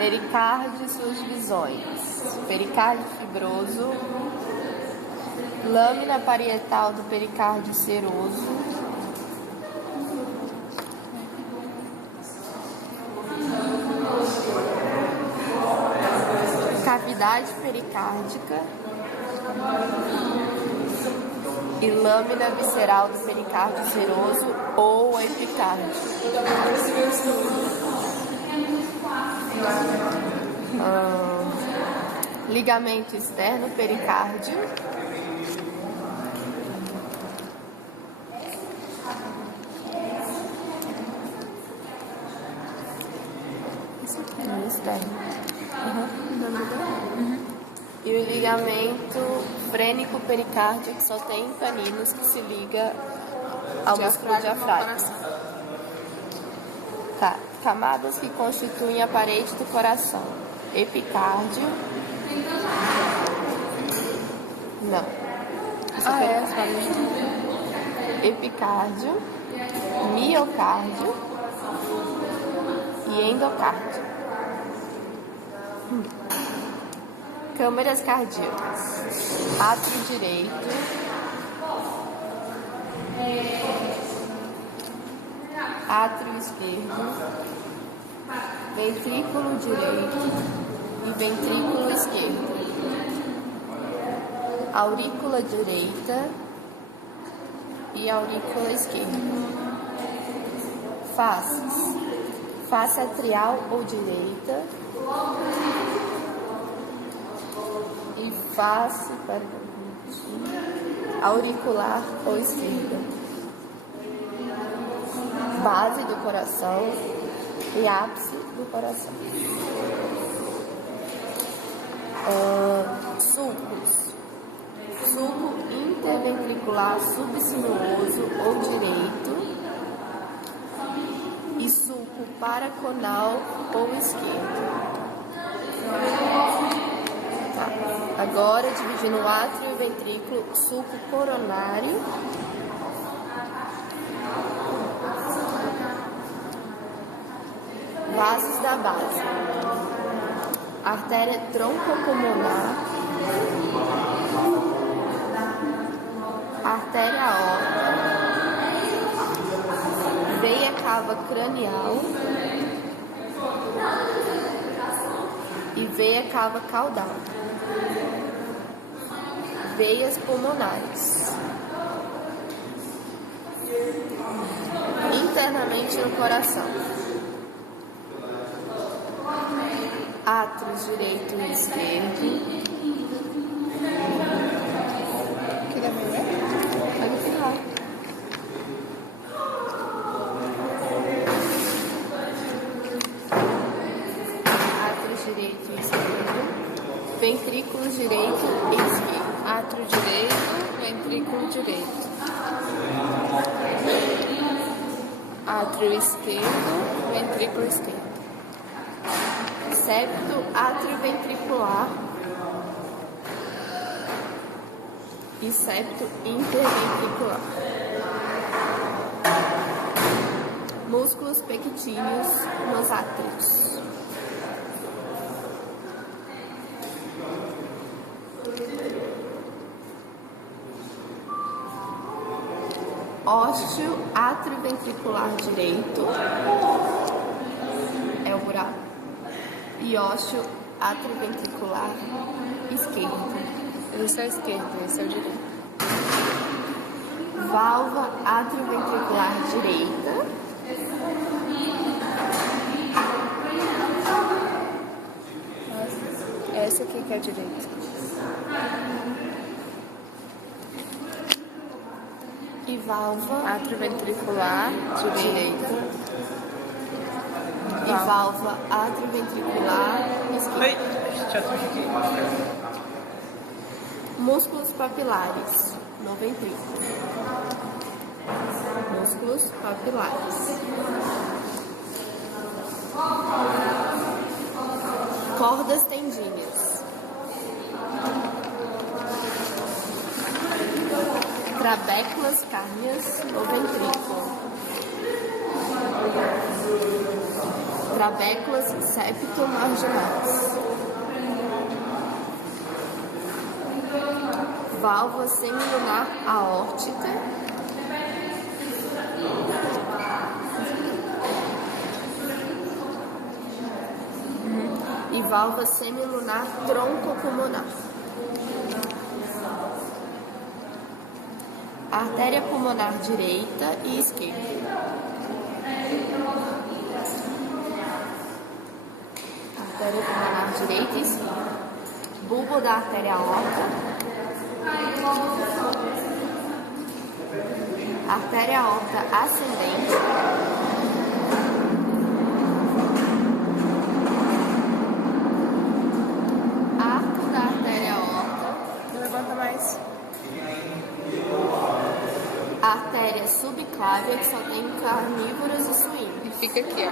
Pericárdio e suas divisões. Pericárdio fibroso, lâmina parietal do pericárdio seroso, cavidade pericárdica e lâmina visceral do pericárdio seroso ou epicárdio. Ligamento externo pericárdio, externo. E o ligamento frênico pericárdio, que só tem caninos, que se liga ao músculo diafragma. Tá. Camadas que constituem a parede do coração. Epicárdio. Não. Epicárdio, miocárdio e endocárdio. Câmaras cardíacas. Átrio direito, átrio esquerdo, ventrículo direito e ventrículo esquerdo. Aurícula direita e aurícula esquerda. Faces. Face atrial ou direita e face auricular ou esquerda. Base do coração e ápice do coração. Sulcos. Sulco interventricular subsinuoso ou direito e sulco paraconal ou esquerdo. Tá. Agora, dividindo o átrio e o ventrículo, sulco coronário, vasos da base, artéria troncopulmonar, artéria aorta, veia cava cranial e veia cava caudal. Veias pulmonares. Internamente no coração. Átrios direito e esquerdo. Que da mulher? Olha o final. Átrios direito e esquerdo. Ventrículo direito e esquerdo. Átrio direito, ventrículo direito. Átrio esquerdo, ventrículo esquerdo. Septo atrioventricular e septo interventricular. Músculos pectíneos nos átrios. Ósteo atrioventricular direito é o buraco. E ósteo atrioventricular esquerdo. Esse é o esquerdo, esse é o direito. Válvula atrioventricular direita. Essa aqui que é a direita. E válvula atrioventricular direita. E válvula atrioventricular esquerda. Músculos papilares no ventrículo. Músculos papilares. Cordas tendíneas. Trabéculas cárneas no ventrículo. trabéculas septo-marginais. Válvula semilunar aórtica. E válvula semilunar troncopulmonar. Artéria pulmonar direita e esquerda. Artéria pulmonar direita e esquerda. Bulbo da artéria aorta. Artéria aorta ascendente. Arco da artéria aorta. Levanta mais. Artéria subclávia, que só tem carnívoros e suínos. E fica aqui, ó.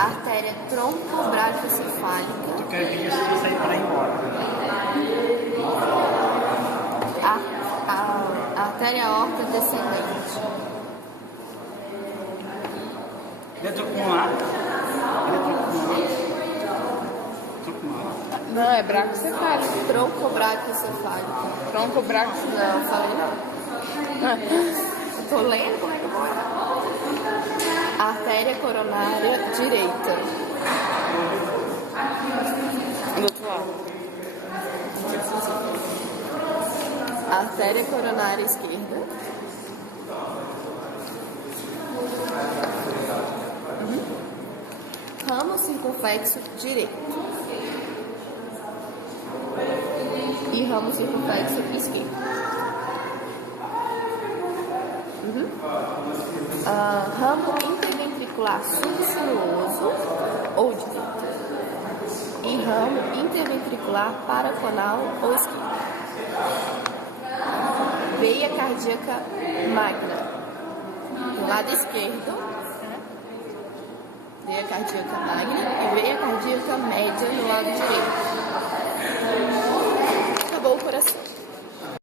Artéria troncobraquiocefálica. Tu quer vir assim sair para ir embora. Artéria aorta descendente. Dentro com ar. Não, é braquiocefálico. Troncobraquiocefálica. Tronco braquiocefálico. Não, falei não. Eu tô lendo, como é que eu vou? Artéria coronária direita. Do outro lado. Artéria coronária esquerda. Ramo circunflexo direito. E ramo circunflexo esquerdo. Ramo interventricular subsinuoso ou direito. E ramo interventricular paraconal ou esquerdo. Veia cardíaca magna. Do lado esquerdo, veia cardíaca magna e veia cardíaca média no lado direito.